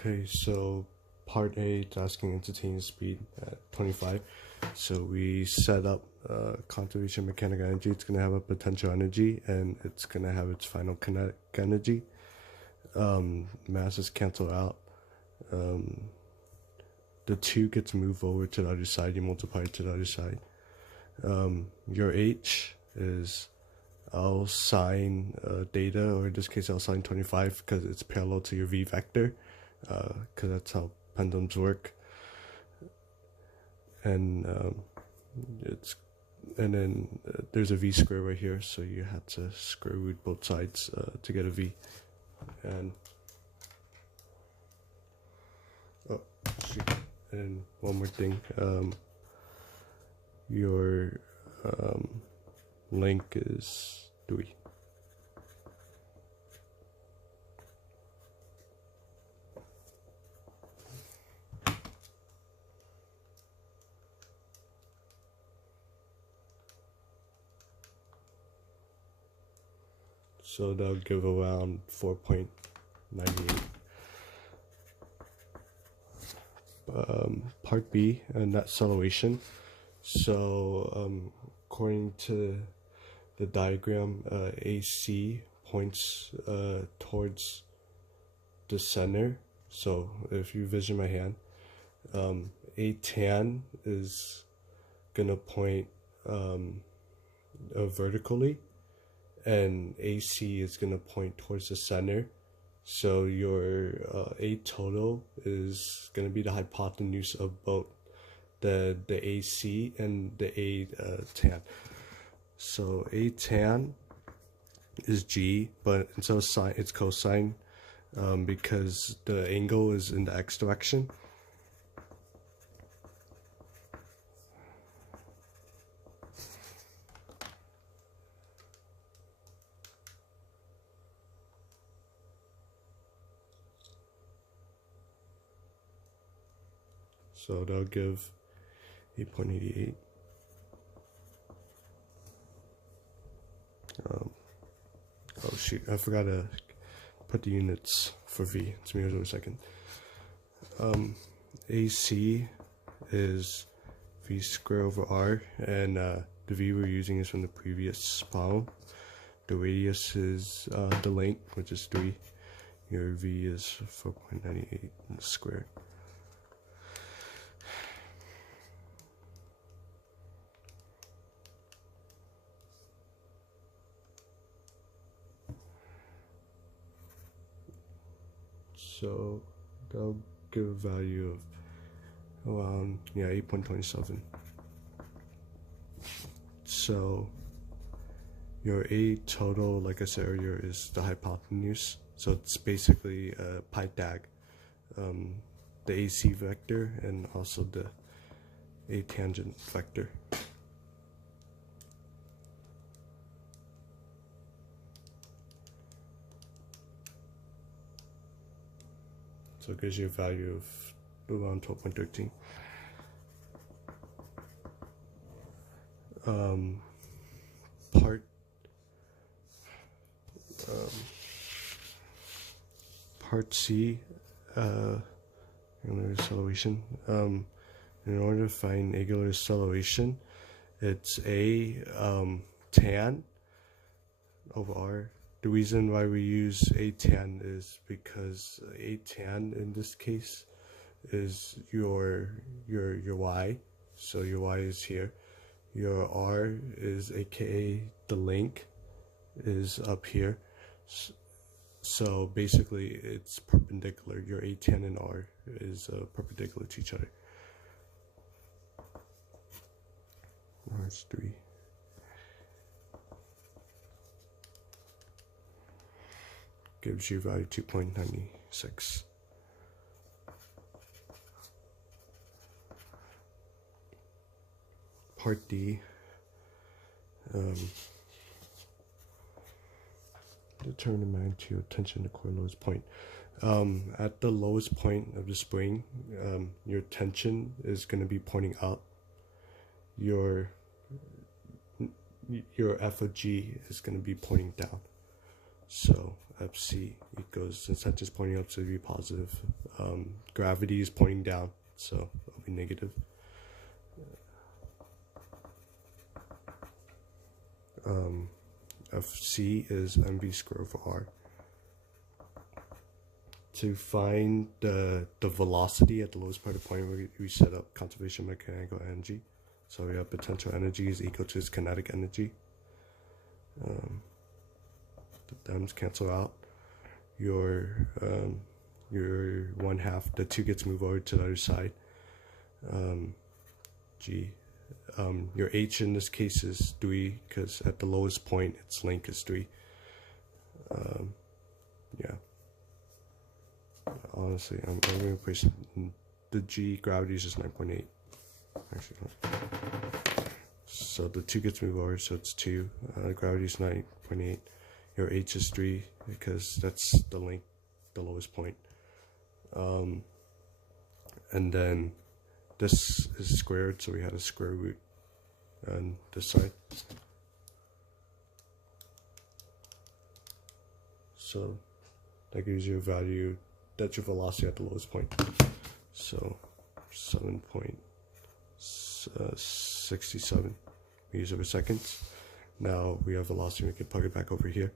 Okay, so part A is asking instantaneous speed at 25. So we set up conservation mechanical energy. It's going to have a potential energy and it's going to have its final kinetic energy. Masses cancel out. The 2 gets moved over to the other side. You multiply it to the other side. Your H is L sine theta, or in this case L sine 25, because it's parallel to your V vector, because that's how pendulums work. And then there's a V square right here, so you have to square root both sides to get a V. And oh shoot, and one more thing, your length is 3. So that'll give around 4.98. Part B, net acceleration. So according to the diagram, AC points towards the center. So if you vision my hand, A tan is gonna point vertically, and AC is gonna point towards the center. So your A total is gonna be the hypotenuse of both the AC and the A tan. So A tan is G, but instead of sine, it's cosine, because the angle is in the x direction. So that'll give 8.88. Oh shoot, I forgot to put the units for V. It's meters over second. AC is V squared over R, and the V we're using is from the previous problem. The radius is the length, which is 3. Your V is 4.98 squared. So that'll give a value of around 8.27. So your A total, like I said earlier, is the hypotenuse. So it's basically a Pythag, the AC vector and also the A tangent vector. So it gives you a value of around 12.13. Part C, angular acceleration. In order to find angular acceleration, it's A tan over R. The reason why we use A tan is because A tan in this case is your Y. So your Y is here. Your R is aka the length is up here. So basically it's perpendicular. Your A tan and R is perpendicular to each other. R is 3. Gives you value 2.96. Part D, determine the magnitude of tension at the core lowest point. At the lowest point of the spring, your tension is going to be pointing up. Your F of G is going to be pointing down. So FC equals, since that's just pointing up, so it'd be positive gravity is pointing down, so it'll be negative. Fc is mv squared over r. To find the velocity at the lowest part of the point, we set up conservation of mechanical energy. So we have potential energy is equal to its kinetic energy. The terms cancel out. Your 1/2, the 2 gets moved over to the other side. G. Your h in this case is 3, because at the lowest point its length is 3. Yeah. Honestly, I'm going to place the G gravity is just 9.8. Actually, so the 2 gets moved over, so it's 2. Gravity is 9.8. Your h is 3 because that's the length, the lowest point. And then this is squared, so we had a square root on this side. So that gives you a value. That's your velocity at the lowest point. So 7.67 meters over seconds. Now we have velocity, we can plug it back over here.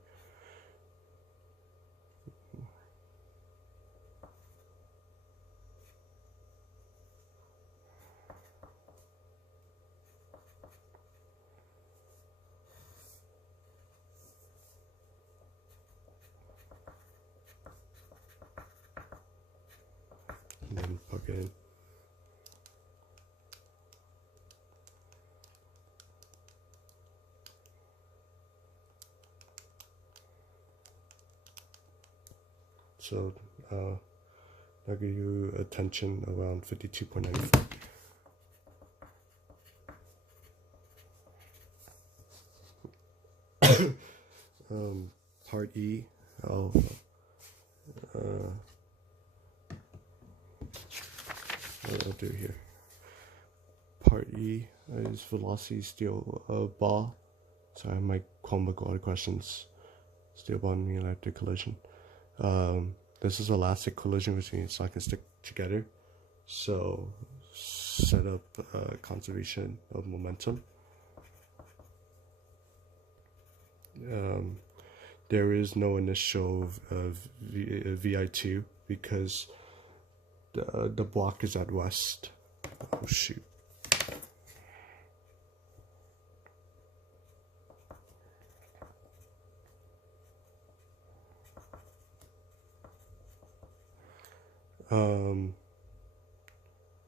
And then plug it in. So that'll give you a tension around 52.94. Part E, what I'll do here. Part E is velocity steel ball. Sorry, I might call a lot of questions. Steel ball and electric collision. This is elastic collision, which means it's not going to stick together. So set up conservation of momentum. There is no initial VI2 because the block is at west. Oh shoot.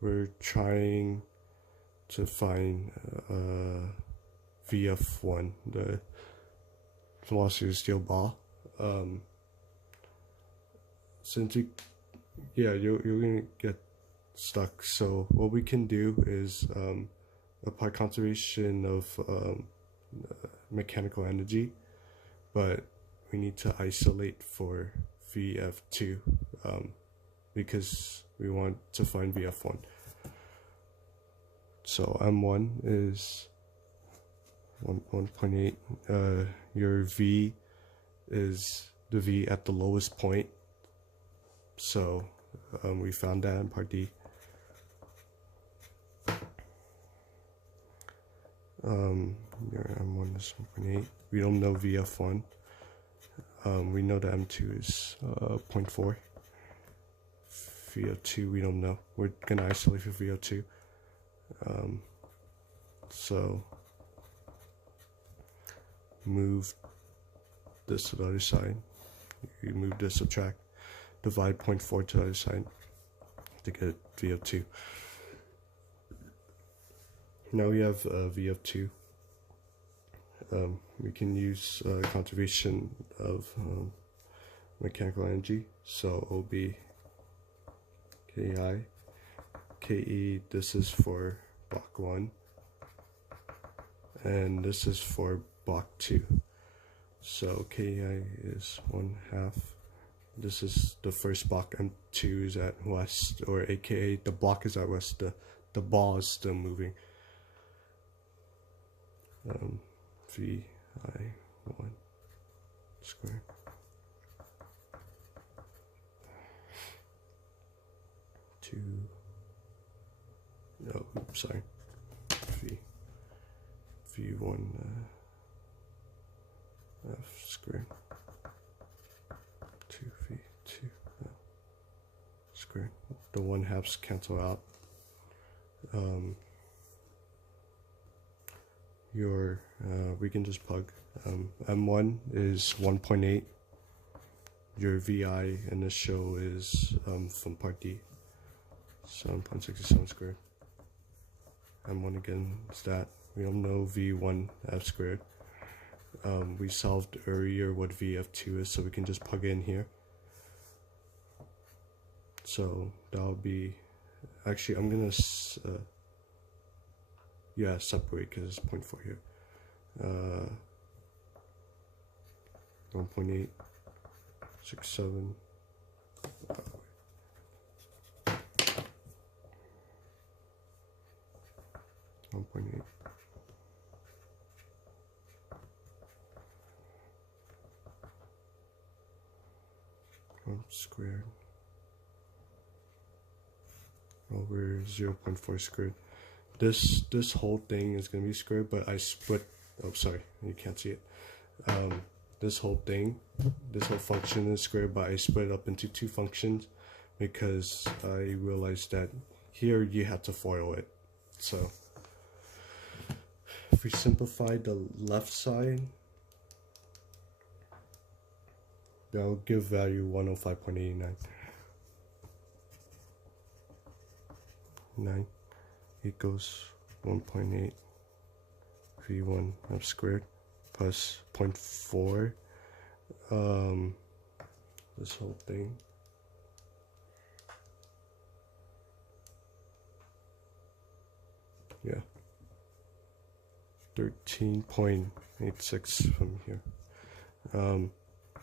We're trying to find VF1, the velocity of steel ball. Since you're gonna get stuck. So what we can do is apply conservation of mechanical energy, but we need to isolate for VF2 because we want to find VF1. So M1 is 1.8. Your V is the V at the lowest point. So we found that in part D. Your M1 is 1.8. We don't know VF1. We know the M2 is 0.4. VO2 we don't know. We're gonna isolate for VO2. So move this to the other side. You move this, subtract, divide 0.4 to the other side to get VO2. Now we have VO2. We can use conservation of mechanical energy. So it'll be KI, KE, this is for block 1, and this is for block 2. So KI is 1/2. This is the first block, M2 is at west, or aka the block is at west, the ball is still moving. VI1 squared. 2, no, oops, sorry, V1 F squared 2V2 squared. The 1/2s cancel out. We can just plug. M1 is 1.8. Your VI in this show is from part D, 7.67 squared. M1 again is that. We don't know V1 F squared. We solved earlier what VF2 is, so we can just plug it in here. So that'll be, actually I'm gonna separate because it's 0.4 here. 1.8 67 1.8 squared over 0.4 squared. This whole thing is gonna be squared, but I split. Oh, sorry, you can't see it. This whole function is squared, but I split it up into 2 functions because I realized that here you have to FOIL it. So if we simplify the left side, that will give value 105.89. 9 equals 1.8 V1 F squared plus 0.4, this whole thing, yeah, 13.86 from here,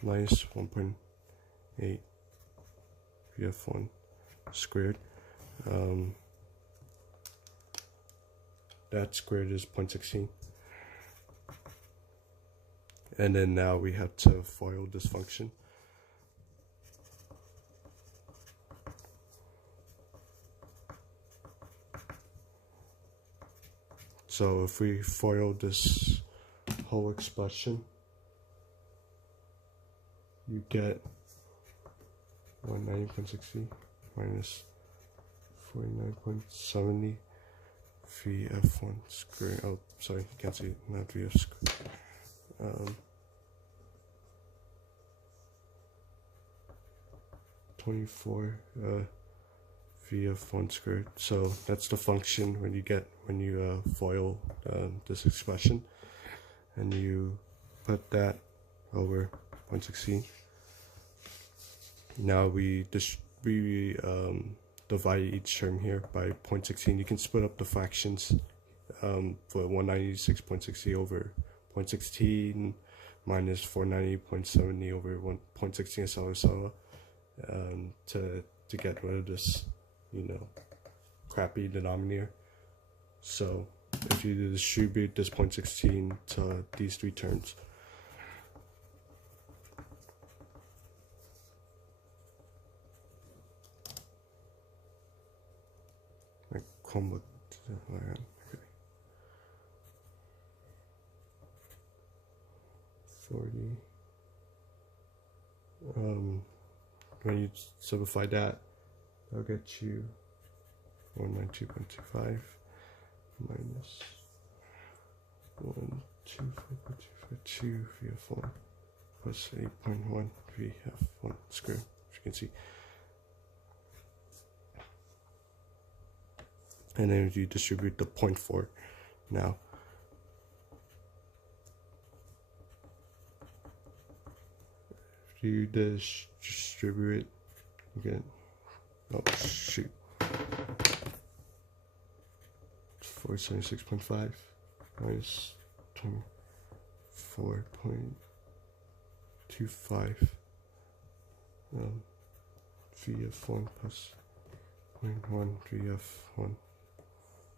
minus 1.8 VF1 squared. That squared is 0.16. And then now we have to FOIL this function. So if we FOIL this whole expression, you get 190.60 minus 49.70 VF1 squared. Oh, sorry, you can't see it. Not VF squared. 24 VF1 squared. So that's the function when you FOIL this expression, and you put that over 0.16. Now we divide each term here by 0.16. You can split up the fractions for 196.60 over 0.16 minus 490.70 over 1.16, etc. To get rid of this, crappy denominator. So if you distribute this 0.16 to these 3 terms, okay. 40. When you simplify that, that'll get you 192.25 minus 125.252 VF1 plus 8.1 VF1 squared, as you can see. And then you distribute the 0.4 now. If you distribute it, you get, oh shoot, 476.5 minus 24.25 VF1 plus 0.1 VF1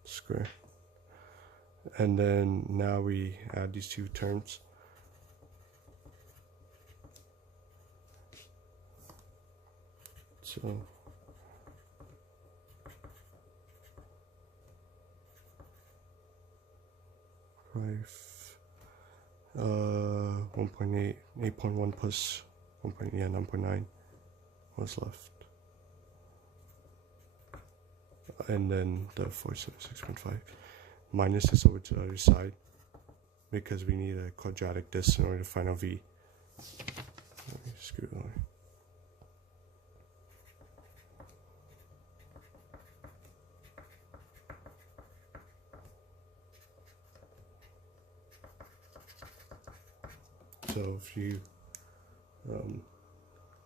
square. And then now we add these 2 terms. So 1.8, 8.1 plus 9.9. What's left? And then the force of 6.5. Minus this over to the other side because we need a quadratic disk in order to find out V. Let me screw it on. So if you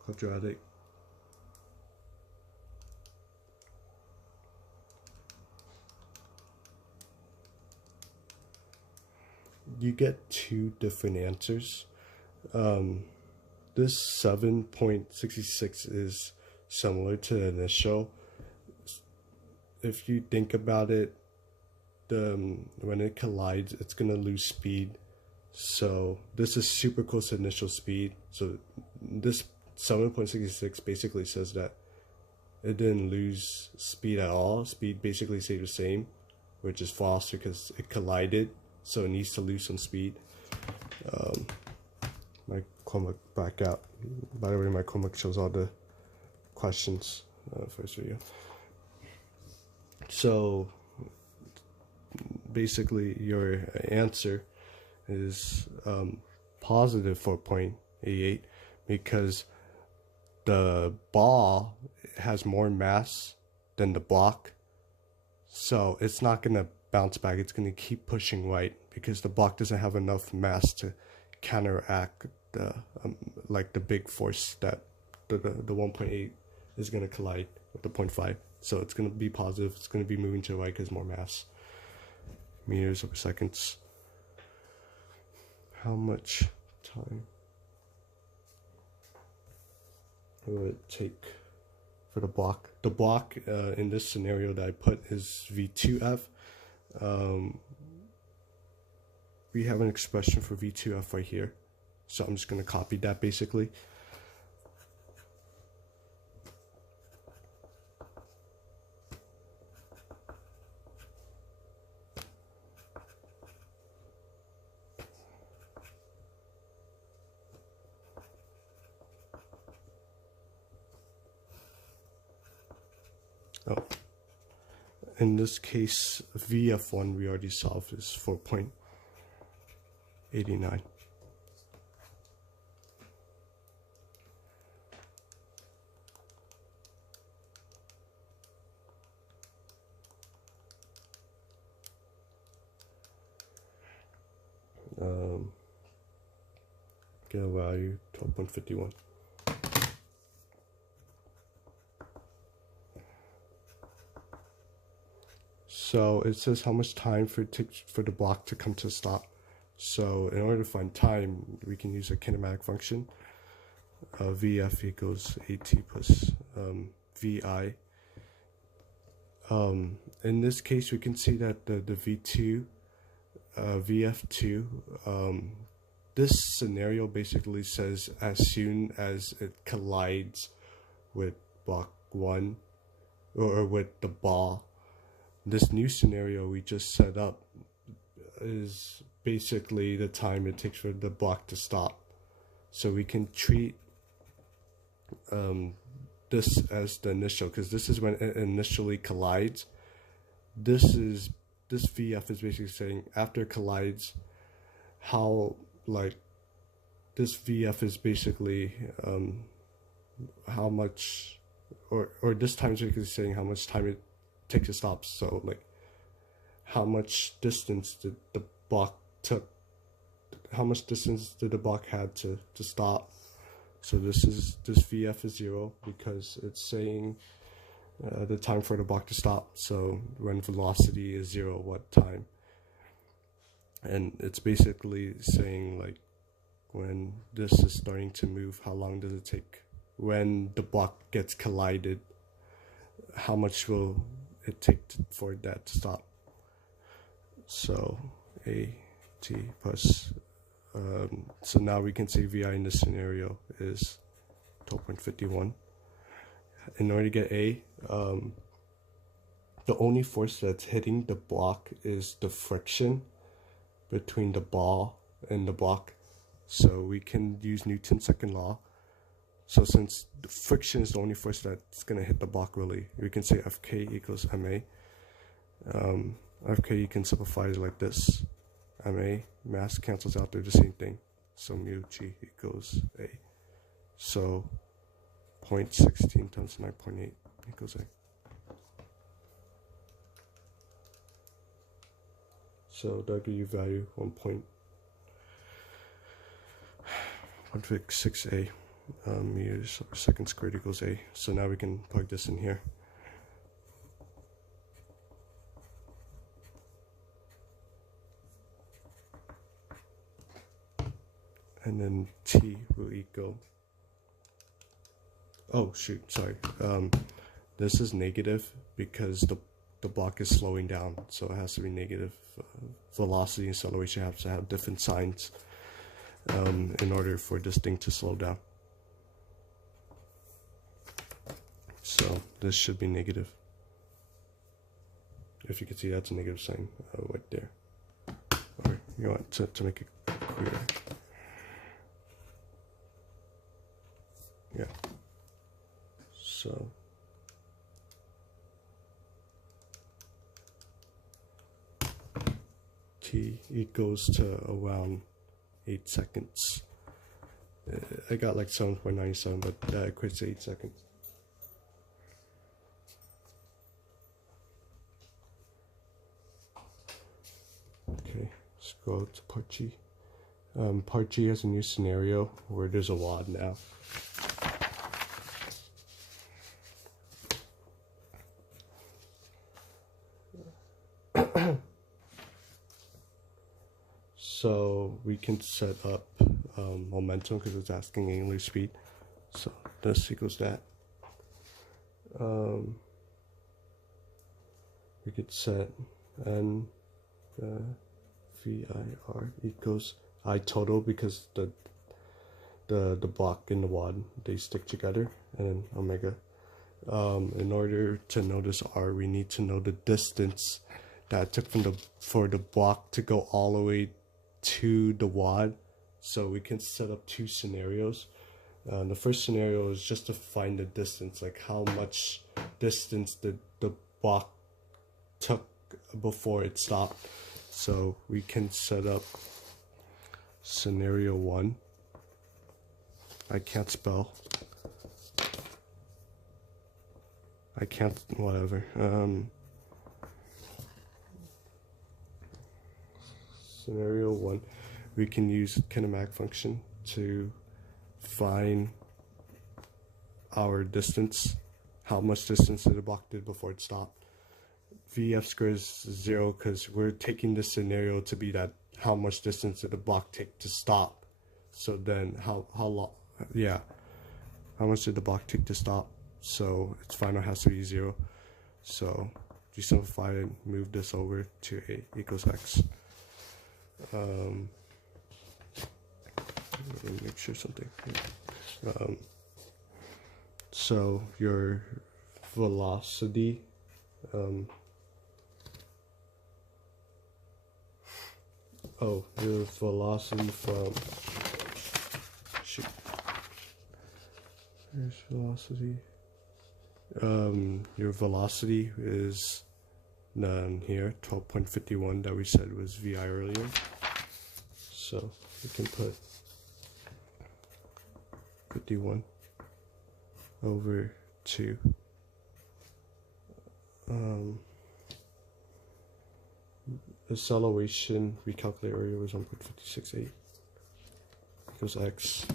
quadratic you get two different answers. This 7.66 is similar to the initial. If you think about it, when it collides, it's gonna lose speed. So this is super close to initial speed. So this 7.66 basically says that it didn't lose speed at all. Speed basically stayed the same, which is false because it collided. So it needs to lose some speed. My Chromebook back out. By the way, my Chromebook shows all the questions first video. So basically your answer is positive 4.88 because the ball has more mass than the block, so it's not gonna bounce back. It's gonna keep pushing right because the block doesn't have enough mass to counteract the like the big force that the 1.8 is gonna collide with the 0.5. So it's gonna be positive. It's gonna be moving to the right because more mass. Meters over seconds. How much time will it take for the block? The block in this scenario that I put is V2F. We have an expression for V2F right here. So I'm just going to copy that basically. Oh. In this case, VF1 we already solved is 4.89. Get a value 12.51. So it says how much time for the block to come to a stop. So in order to find time, we can use a kinematic function. VF equals AT plus VI. In this case, we can see that the V2, VF2, this scenario basically says as soon as it collides with block 1 or with the ball. This new scenario we just set up is basically the time it takes for the block to stop. So we can treat this as the initial, because this is when it initially collides. This VF is basically saying after it collides, how like this VF is basically how much, or this time is basically saying how much time it takes to stop. So like how much distance did the block how much distance did the block had to stop. So this VF is 0 because it's saying the time for the block to stop. So when velocity is 0, what time? And it's basically saying like when this is starting to move, how long does it take? When the block gets collided, how much will it take for that to stop? So AT plus so now we can say VI in this scenario is 12.51. In order to get A, the only force that's hitting the block is the friction. between the ball and the block. So we can use Newton's second law. So since the friction is the only force that's going to hit the block really, we can say Fk equals ma. Fk you can simplify it like this. Ma, mass cancels out, they're the same thing. So mu g equals A. So 0.16 times 9.8 equals A. So that'll give you value 1.166A meters per second squared equals A. So now we can plug this in here. And then T will equal, oh shoot, sorry. This is negative because the block is slowing down, so it has to be negative. Velocity and acceleration have to have different signs in order for this thing to slow down. So this should be negative. If you can see, that's a negative sign right there. Or you want to make it clear. Yeah. So T equals to around 8 seconds. I got like 7.97, but that equates to 8 seconds. Okay, let's go to part G. Part G has a new scenario where there's a wad now. So we can set up momentum because it's asking angular speed. So this equals that. We could set N VIR equals I total because the block and the wad, they stick together, and then omega. In order to know this R, we need to know the distance that it took for the block to go all the way to the wad. So we can set up two scenarios. The first scenario is just to find the distance, like how much distance the block took before it stopped. So we can set up scenario 1. I can't spell. I can't, whatever. Scenario 1, we can use kinematic function to find our distance, how much distance the block did before it stopped. VF squared is 0 because we're taking this scenario to be that how much distance did the block take to stop. So then how long, yeah, how much did the block take to stop? So its final has to be 0. So you simplify and move this over to A equals X. Let me make sure something. So your velocity, your velocity from, shoot, there's velocity. Your velocity is here, 12.51 that we said was VI earlier. So we can put 51 over 2. Acceleration we calculated earlier was 1.568 equals X.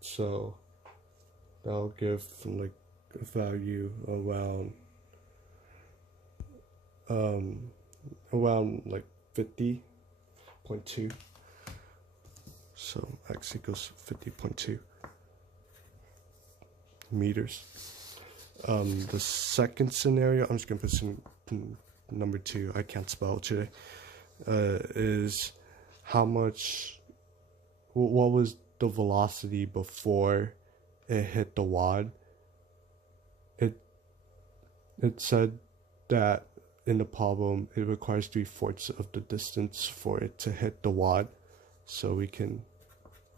So that'll give like a value around like 50.2. So X equals 50.2 meters. The second scenario, I'm just gonna put some number 2, I can't spell today, is how much, what was the velocity before it hit the wad. It said that in the problem it requires 3/4 of the distance for it to hit the wad. So we can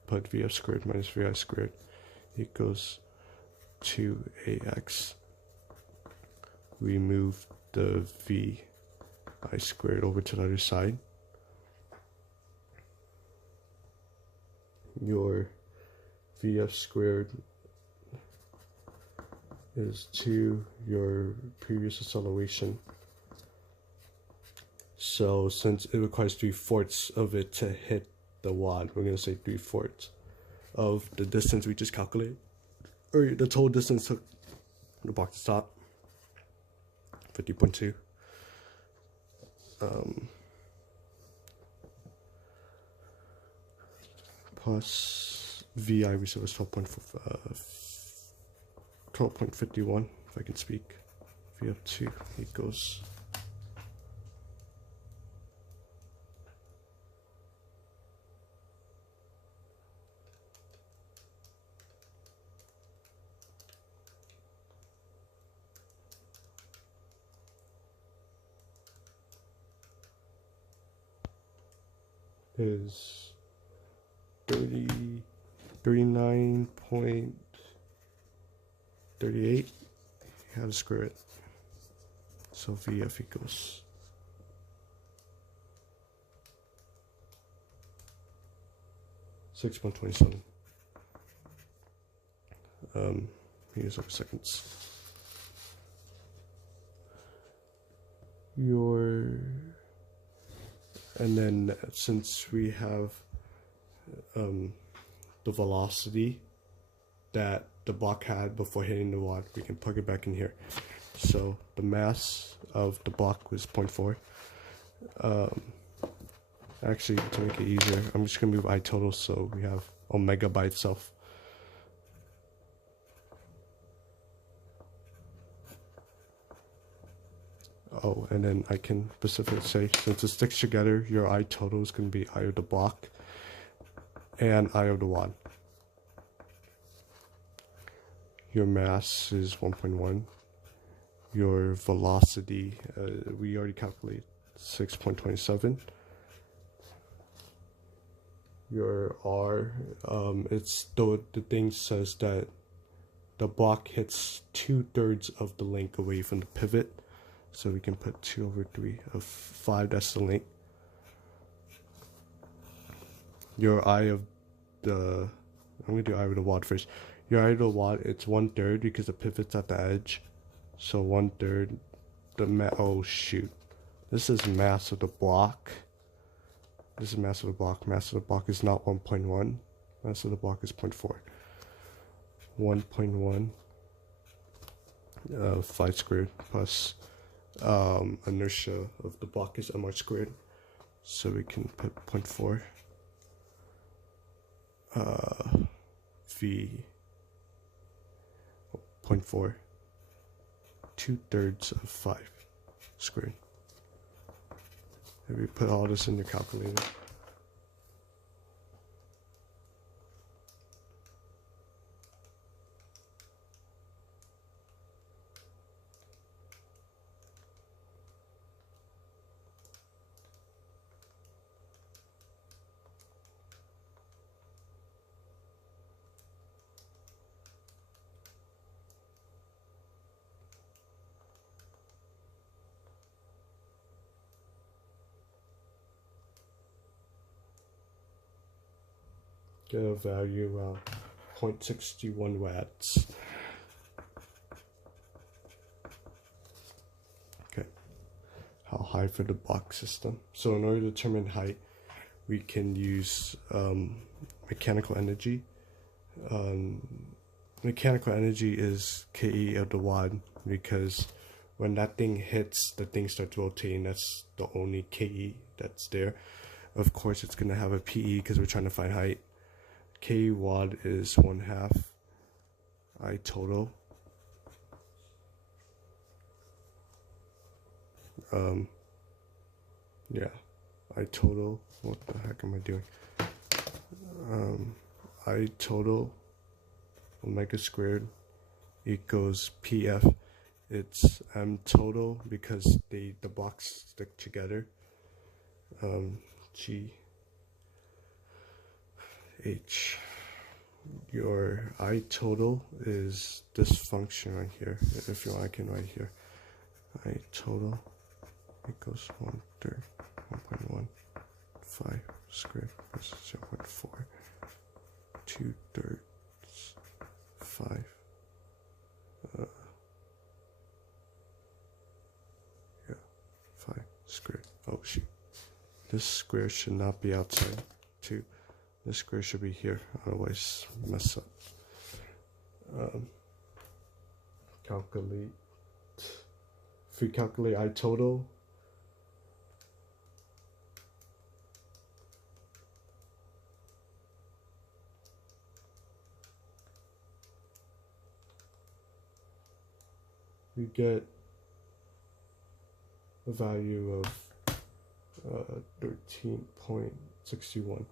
put VF squared minus VI squared equals 2AX. We move the VI squared over to the other side. Your VF squared is to your previous acceleration. So since it requires 3/4 of it to hit the wad, we're going to say 3/4 of the distance we just calculated, or the total distance to the box top, 50.2. Plus VI, we said was 12.51, if I can speak. V up 2 equals is 39.38. How to square it? So VF equals 6.27. Here's our seconds. And then since we have the velocity that the block had before hitting the wad, we can plug it back in here. So the mass of the block was 0.4. Actually, to make it easier, I'm just gonna move I total so we have omega by itself. Oh, and then I can specifically say, since it sticks together, your I total is going to be I of the block and I of the wad. Your mass is 1.1. Your velocity, we already calculated 6.27. Your R, it's the thing says that the block hits 2/3 of the length away from the pivot. So we can put 2/3 of 5, that's the length. Your I of the, I'm going to do I of the wad first. Your I of the wad, it's 1/3 because the pivot's at the edge. So 1/3, oh shoot. This is mass of the block. This is mass of the block. Mass of the block is not 1.1. Mass of the block is 0.4. 1.1 5 squared plus inertia of the block is mr squared, so we can put 0.4 v 0.4 2/3 of 5 squared. If you put all this in your calculator, get a value around 0.61 watts. Okay, how high for the block system? So in order to determine height, we can use mechanical energy. Mechanical energy is KE of the wad, because when that thing hits, the thing starts rotating. That's the only KE that's there. Of course, it's going to have a PE because we're trying to find height. K wad is 1/2 I total. Yeah, I total. What the heck am I doing? I total omega squared equals PF. It's M total because the blocks stick together. G H. Your I total is this function right here. If you want, I can write here. I total equals 1/3, 1.15 squared plus 0.4, 2/3, 5. Yeah, 5 squared. Oh shoot. This square should not be outside too. This square should be here, otherwise mess up. Calculate. If we calculate I total, we get a value of 13.61.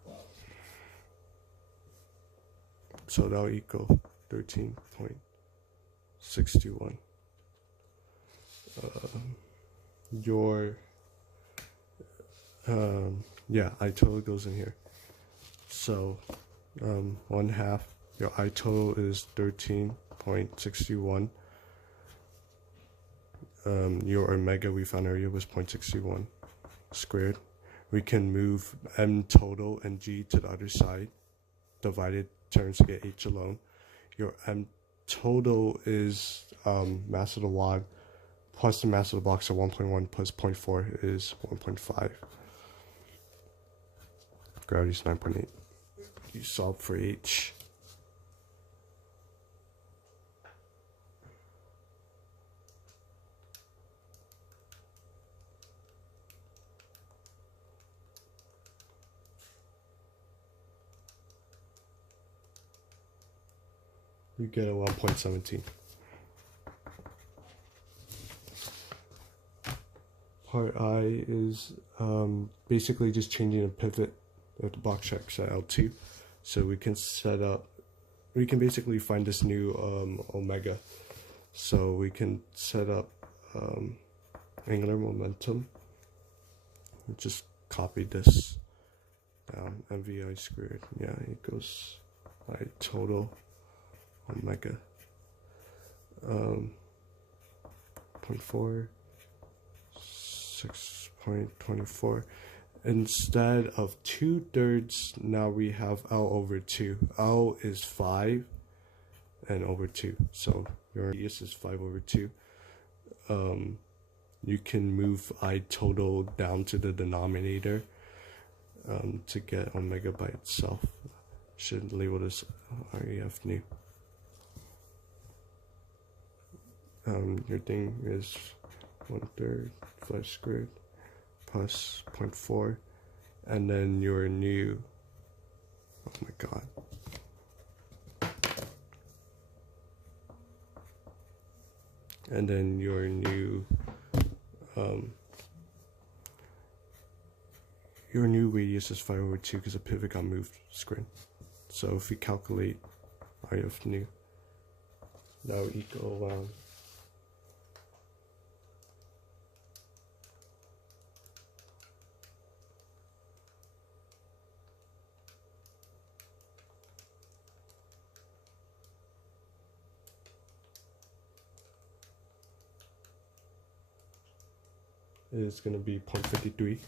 So that'll equal 13.61. Your yeah, I total goes in here. So 1/2. Your I total is 13.61. Your omega we found earlier was 0.61 squared. We can move M total and G to the other side. Divided terms to get H alone. Your M total is mass of the wad plus the mass of the box, so 1.1 plus 0.4 is 1.5. Gravity is 9.8. You solve for H. You get a 1.17. Part I is basically just changing the pivot of the box checks at L2. So we can basically find this new omega. So we can set up angular momentum. Just copy this down, MVI squared, yeah, equals I total omega 0.4, 6.24. Instead of 2/3, now we have L over 2. L is 5 and over 2. So your radius is 5 over 2. You can move I total down to the denominator to get omega by itself. Should label this REF new. Your thing is 1/3 5 squared plus 0.4, and then your new, oh my god, and then your new radius is 5 over 2 because the pivot got moved squared. So if we calculate RF new, that would equal is going to be 0.53.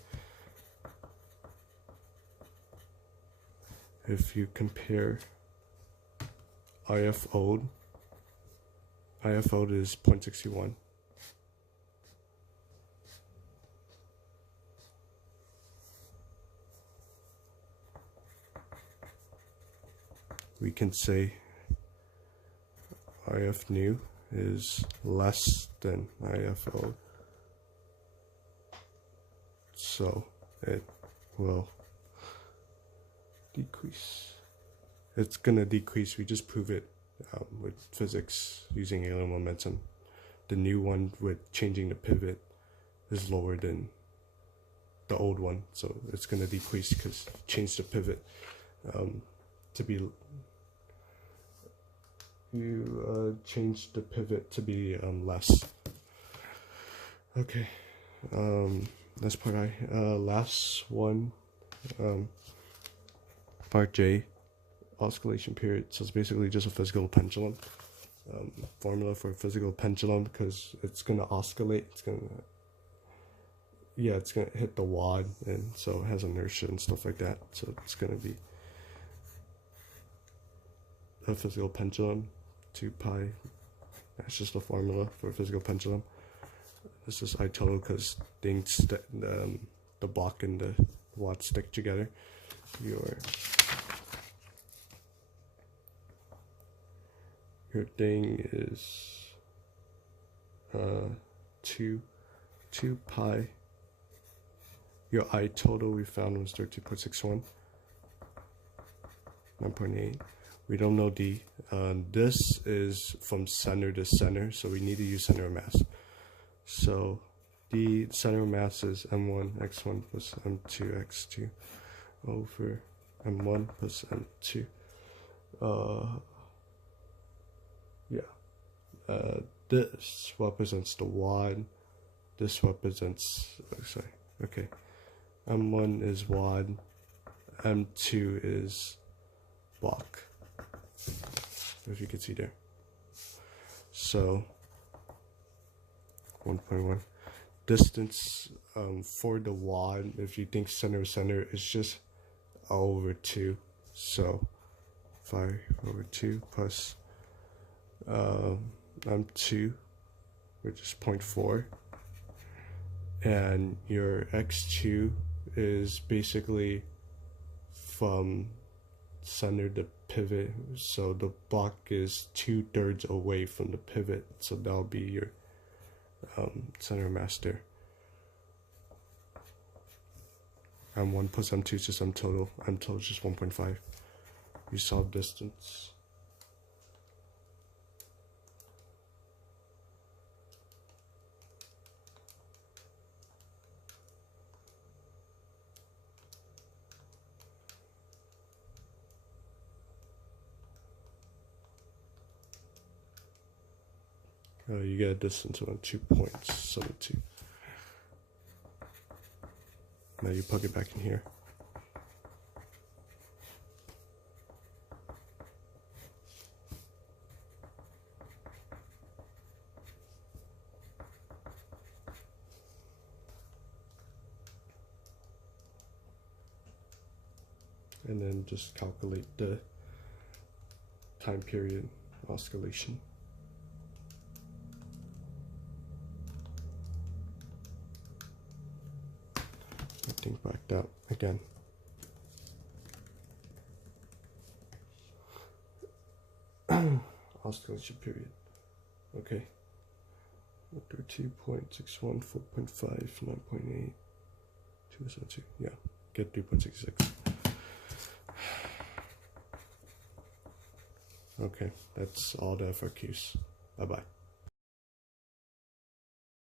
If you compare IF old is 0.61. We can say IF new is less than IF old. So it will decrease. It's gonna decrease. We just prove it with physics using angular momentum. The new one with changing the pivot is lower than the old one, so it's gonna decrease because change the pivot to be you change the pivot to be less. Okay, that's part I. Last one, part J, oscillation period. So it's basically just a physical pendulum. Formula for a physical pendulum, because it's gonna oscillate. It's gonna hit the wad, and so it has inertia and stuff like that. So it's gonna be a physical pendulum, 2 pi. That's just the formula for a physical pendulum. This is I total because things the block and the wad stick together. Your thing is 2 pi. Your I total we found was 13.61, 9.8. We don't know D. This is from center to center, so we need to use center of mass. So the center of mass is m1 x1 plus m2 x2 over m1 plus m2. This represents the wad. This represents, m1 is wad, m2 is block, if you can see there. So 1.1 distance for the wad, if you think center to center, is just over 2. So 5 over 2 plus m2, which is 0.4, and your x2 is basically from center to pivot, so the block is 2/3 away from the pivot, so that'll be your center of mass there. M1 plus M2 is just M total. M total is just 1.5. You solve distance. You get a distance around 2.72. Now you plug it back in here. And then just calculate the time period oscillation. Everything backed out again. Oscillation period. Okay. 13.61, 4.5, 9.8, 272. Yeah, get 3.66. Okay, that's all the FRQs. Bye bye.